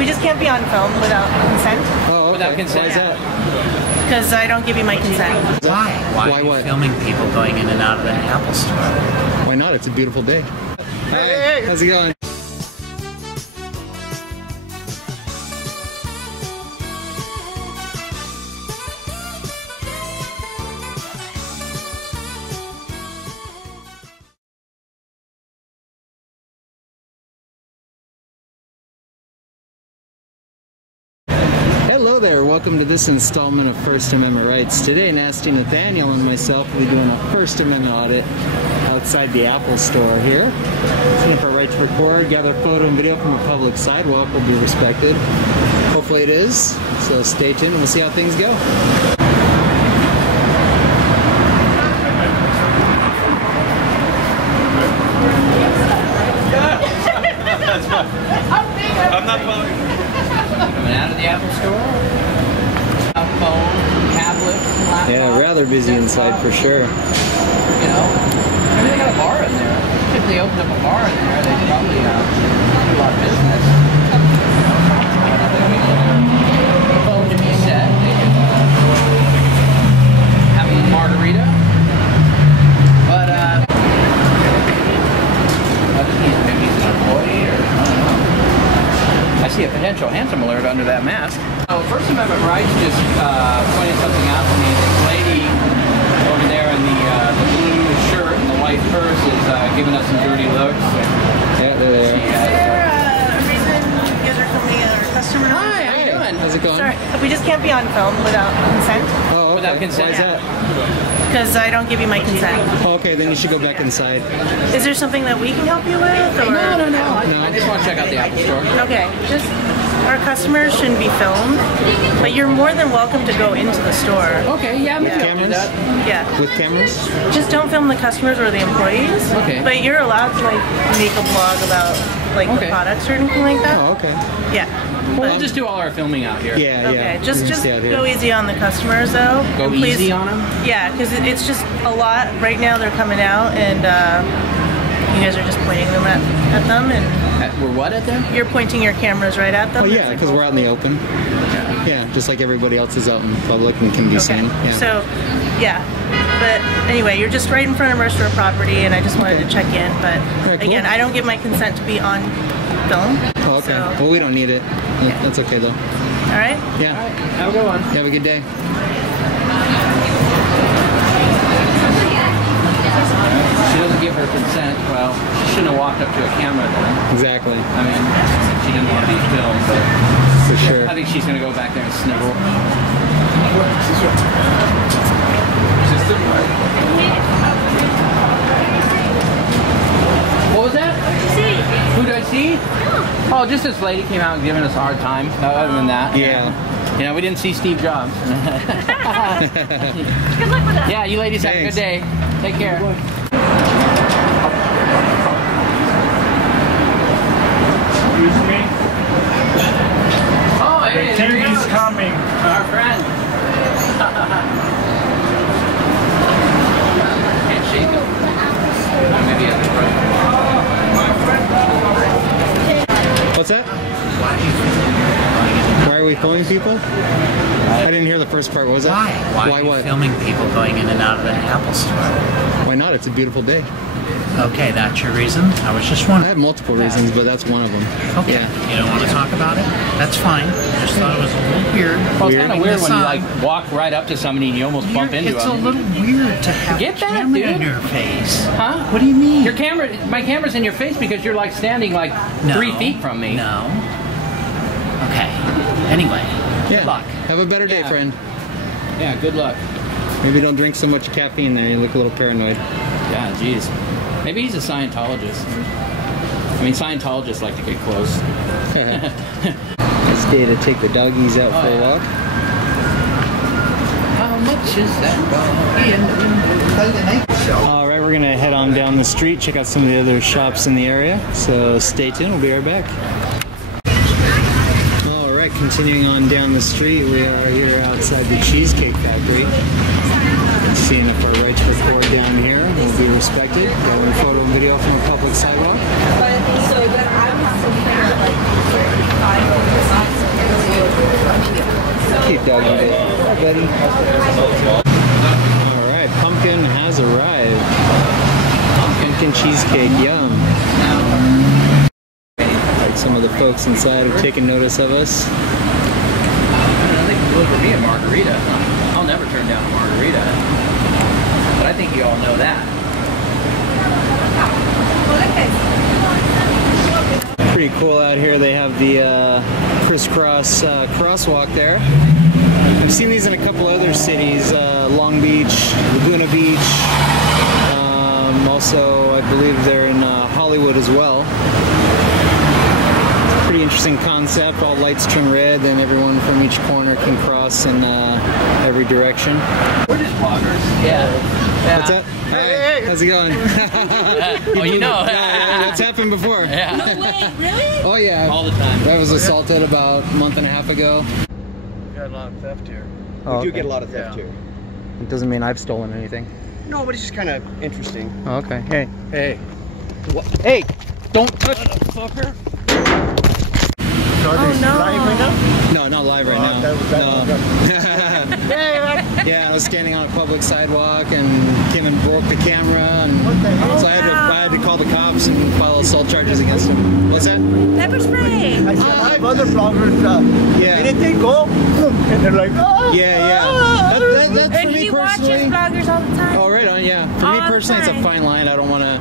We just can't be on film without consent. Oh, okay. Without consent? Why is that? Because I don't give you my consent. Why? Why are you what? filming people going in and out of the Apple store? Why not? It's a beautiful day. Hey. How's it going? Hello there, welcome to this installment of First Amendment Rights. Today, Nasty Nathaniel and myself will be doing a First Amendment audit outside the Apple store here. Seeing if our right to record, gather photo and video from a public sidewalk will be respected. Hopefully it is, so stay tuned and we'll see how things go. I'm not following. Coming out of the Apple store? Phone, tablet, laptop. Yeah, rather busy inside for sure. You know? Maybe they got a bar in there. If they opened up a bar in there, they'd probably do a lot of business. Phone to be set. They could have a margarita. But, maybe he's an employee or, I don't know. I see a potential handsome alert under that mask. So First Amendment Rights just pointed something out to me. This lady over there in the blue shirt and the white purse is giving us some dirty looks. Yeah, there. Is there a reason you guys are filming a customer? Hi, how you doing? How's it going? Sorry, we just can't be on film without consent. Oh, okay. Without consent? Why is that? Because I don't give you my consent. Oh, okay, then you should go back inside. Is there something that we can help you with? Or? No. I just want to check out the Apple store. Okay, just our customers shouldn't be filmed, but you're more than welcome to go into the store. Okay, yeah, maybe I'll do Cameras? that. Yeah. With cameras? Just don't film the customers or the employees. Okay. But you're allowed to like make a blog about like the products or anything like that. Oh, okay. Yeah. We'll just do all our filming out here. Yeah, Okay, yeah. just stay out here. go easy on the customers though. Go And please, easy on them? Yeah, because it's just a lot. Right now they're coming out and you guys are just pointing them at them and We're what at them? you're pointing your cameras right at them. Oh yeah, because we're out in the open. Yeah, just like everybody else is out in public and can be seen. Yeah. So, yeah. But anyway, you're just right in front of our store property and I just wanted to check in. But Alright, cool. again, I don't give my consent to be on film. Oh, okay. So, Well, we don't need it. That's okay though. all right? Yeah. All right, have a good one. Have a good day. She doesn't give her consent. Well, she shouldn't have walked up to a camera then. Exactly. I mean, she didn't want to be filmed, but For sure. I think she's going to go back there and snivel. What was that? Who did I see? Oh, just this lady came out and giving us a hard time. Other than that, Yeah. You know, we didn't see Steve Jobs. Good luck with that. Yeah, you ladies have a good day. Take care. Excuse me? Oh, hey, there he TV's is. coming. Our friend. Can't shake him. Maybe a What's that? Why are we filming people? I didn't hear the first part. What was that? Why Why are you what? filming people going in and out of the Apple store? Why not? It's a beautiful day. Okay, that's your reason? I was just I wondering. have multiple reasons, but that's one of them. Okay, you don't want to talk about it? That's fine. Just thought it was a little weird. Well, it's kind of weird when you like walk right up to somebody and you almost bump into It's them. a little weird to have Get a that, camera dude. in your face. Huh? What do you mean? Your camera, my camera's in your face because you're like standing like 3 feet from me. No. Okay. Anyway, Yeah. good luck. Have a better day, Yeah. friend. Yeah, good luck. Maybe don't drink so much caffeine there. You look a little paranoid. Yeah, geez. Maybe he's a Scientologist. I mean, Scientologists like to get close. This day to take the doggies out for a walk. How much is that dog? All right, we're gonna head on down the street, check out some of the other shops in the area. So stay tuned. We'll be right back. All right, continuing on down the street, we are here outside the Cheesecake Factory. Seeing if our right to record down here will be respected. Gathering photo and video from a public sidewalk. So then I was big doggy bit. Hi, buddy. Alright, pumpkin has arrived. Pumpkin cheesecake, yum. Like some of the folks inside have taken notice of us. I think it's good for me a margarita. I'll never turn down a margarita. But I think you all know that. Pretty cool out here. They have the crisscross crosswalk there. I've seen these in a couple other cities, Long Beach, Laguna Beach. Also, I believe they're in Hollywood as well. Pretty interesting concept. All lights turn red, and everyone from each corner can cross in every direction. We're just vloggers. Yeah. What's that? Hey, how's it going? Oh, you know. Yeah, what's happened before? Yeah. No way, really? Oh yeah. All the time. I was assaulted about a month and a half ago. We got a lot of theft here. Oh, We do get a lot of theft here. It doesn't mean I've stolen anything. No, but it's just kind of interesting. Oh, okay. Hey. Hey. What? Hey! Don't touch Fucker. Oh no. No, not live right now. Yeah, I was standing on a public sidewalk and came and broke the camera, and so I had to call the cops and file assault charges against him. What's that? Pepper spray. I see a lot of other vloggers, Yeah. anything go, and they're like, oh, Yeah. That's And for me he watches personally. vloggers all the time. Oh, right on, yeah. For me All the personally, it's a time. fine line. I don't want to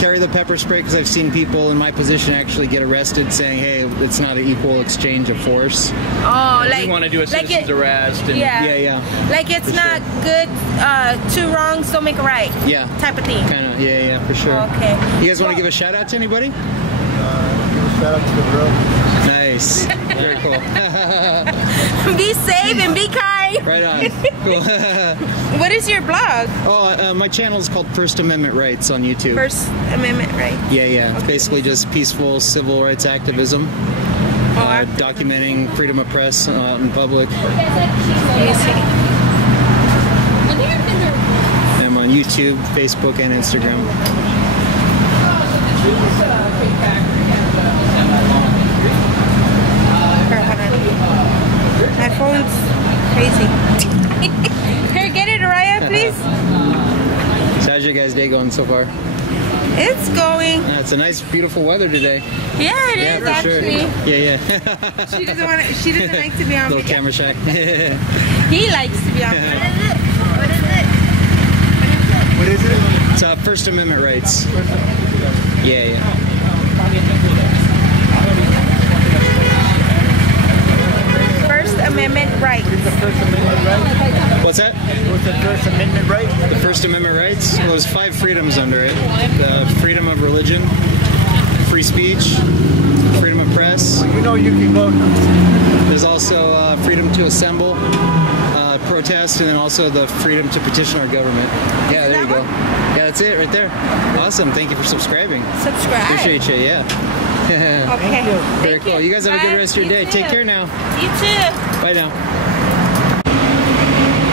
carry the pepper spray because I've seen people in my position actually get arrested saying, hey, it's not an equal exchange of force. Oh, like We want to do a citizen's arrest. And Yeah. Yeah. Like it's not good. Two wrongs don't make a right. Yeah. Type of thing. Kind of, yeah, for sure. Okay. You guys want to give a shout out to anybody? give a shout out to the world. Nice. Very cool. Be safe and be kind. Right on. Cool. What is your blog? Oh, my channel is called First Amendment Rights on YouTube. First Amendment, right? Yeah. Basically just peaceful civil rights activism. Documenting freedom of press in public. Let me see. I'm on YouTube, Facebook, and Instagram. Here, hold on. My phone's crazy. Here, get it, Araya, please. So how's your guys' day going so far? It's going. It's a nice, beautiful weather today. Yeah, it is for actually. sure. Yeah. She doesn't want. She doesn't like to be on Little video. camera shy. He likes to be on video. What is it? It's First Amendment Rights. Yeah. First Amendment rights. The First Amendment right? What's that? What's the First Amendment right? The First Amendment rights? Well, there's 5 freedoms under it. The freedom of religion, free speech, freedom of press. You know you can go. There's also freedom to assemble, protest, and then also the freedom to petition our government. Yeah, there you go. Yeah, that's it right there. Awesome. Thank you for subscribing. Subscribe. Appreciate you. Yeah. Okay. Very cool. You guys have a good rest of your day. Take care now. You too. Bye now.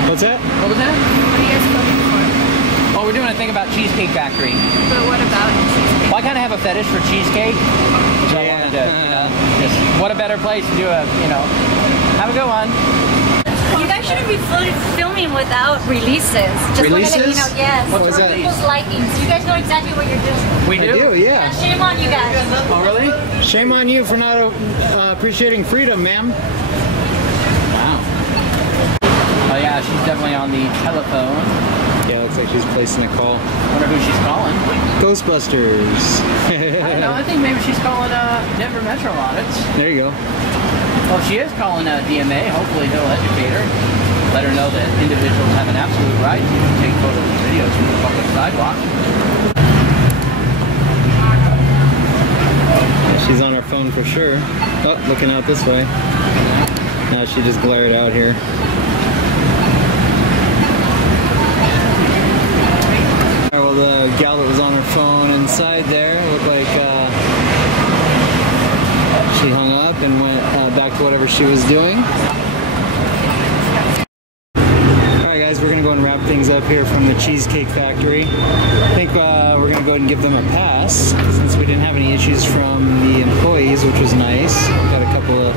What's that? What was that? What are you guys looking for? Oh, we're doing a thing about Cheesecake Factory. But what about cheesecake? Well, I kind of have a fetish for cheesecake. So I wanted to, just what a better place to do a, have a good one. You guys shouldn't be filming without releases. Just want to let you know, yes. What was that? People's likings. You guys know exactly what you're doing. We I do, yeah. Shame on you guys. Oh, really? Shame on you for not appreciating freedom, ma'am. Wow. Oh, yeah, she's definitely on the telephone. Yeah, looks like she's placing a call. Wonder who she's calling. Ghostbusters. I don't know. I think maybe she's calling Denver Metro Audits. There you go. Well, she is calling DMA. Hopefully he'll educate her. Let her know that individuals have an absolute right to take photos and videos from the public sidewalk. She's on her phone for sure. Oh, looking out this way. Now she just glared out here. Well, the gal that was on her phone inside there looked like she hung up and went back to whatever she was doing. Alright guys, we're going to go and wrap things up here from the Cheesecake Factory. I think we're going to go ahead and give them a pass since we didn't have any issues from the employees, which was nice. Got a couple of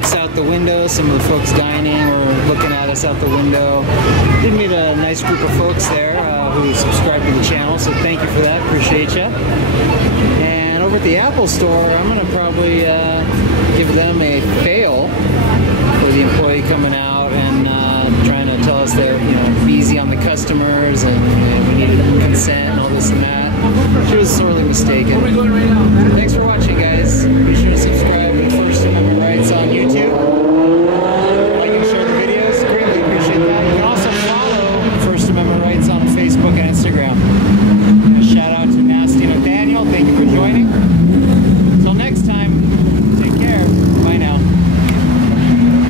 folks out the window. Some of the folks dining were looking at us out the window. Did meet a nice group of folks there who subscribed to the channel, so thank you for that. Appreciate you. And over at the Apple Store, I'm going to probably give them a fail for the employee coming out and trying to tell us that, you know, be easy on the customers and we needed consent and all this and that. She was sorely mistaken. Thanks for watching, guys. Be sure to subscribe.